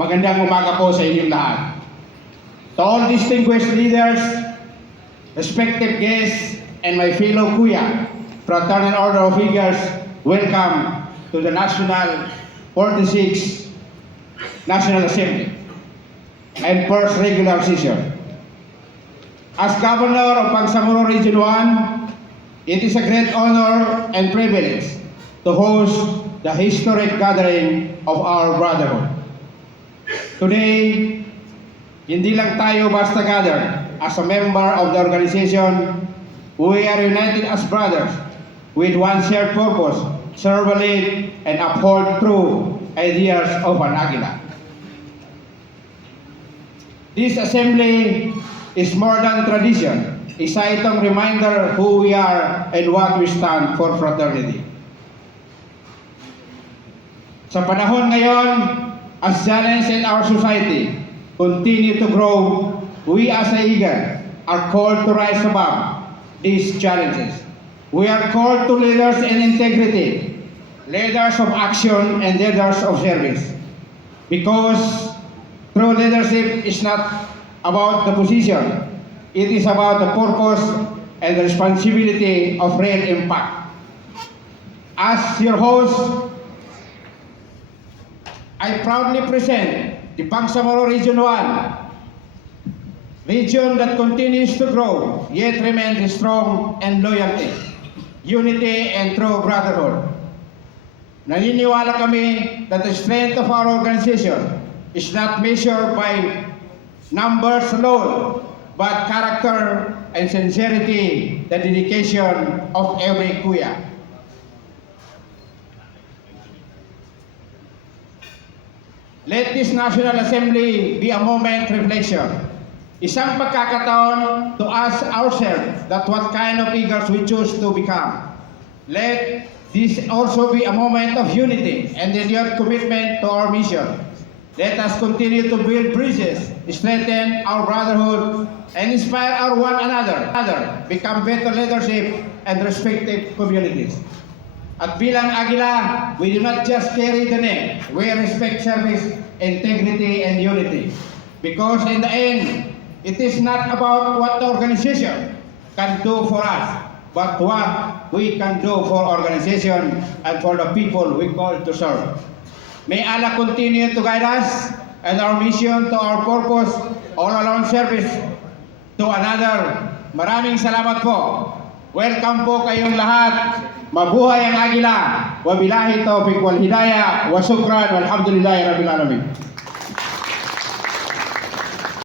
Magandang umaga po sa inyong lahat. To all distinguished leaders, respected guests, and my fellow Kuya, fraternal order of figures, welcome to the National 46 National Assembly and first regular session. As Governor of Bangsamoro Region 1, it is a great honor and privilege to host the historic gathering of our brotherhood. Today, hindi lang tayo basta gathered as a member of the organization. We are united as brothers with one shared purpose: serve, lead, and uphold true ideas of an Aguila. This assembly is more than tradition, a saitong reminder who we are and what we stand for: fraternity. Sa panahon ngayon, as challenges in our society continue to grow, we as a Eagle are called to rise above these challenges. We are called to leaders in integrity, leaders of action, and leaders of service. Because true leadership is not about the position, it is about the purpose and the responsibility of real impact. As your host, I proudly present the Bangsamoro Region 1, region that continues to grow, yet remains strong in loyalty, unity, and true brotherhood. Naniniwala kami that the strength of our organization is not measured by numbers alone, but character and sincerity, the dedication of every Kuya. Let this National Assembly be a moment reflection. Isang pagkakataon to ask ourselves that what kind of Eagles we choose to become. Let this also be a moment of unity and renewed commitment to our mission. Let us continue to build bridges, strengthen our brotherhood, and inspire our one another, become better leadership and respective communities. At bilang Aguila, we do not just carry the name, we respect service, integrity, and unity. Because in the end, it is not about what the organization can do for us, but what we can do for organization and for the people we call to serve. May Allah continue to guide us and our mission to our purpose, all along service to another. Maraming salamat po. Welcome po kayong lahat. Mabuhay ang Aguila. Wabillahi taufiq wal hidayah wa syukran walhamdulillahi rabbil alamin.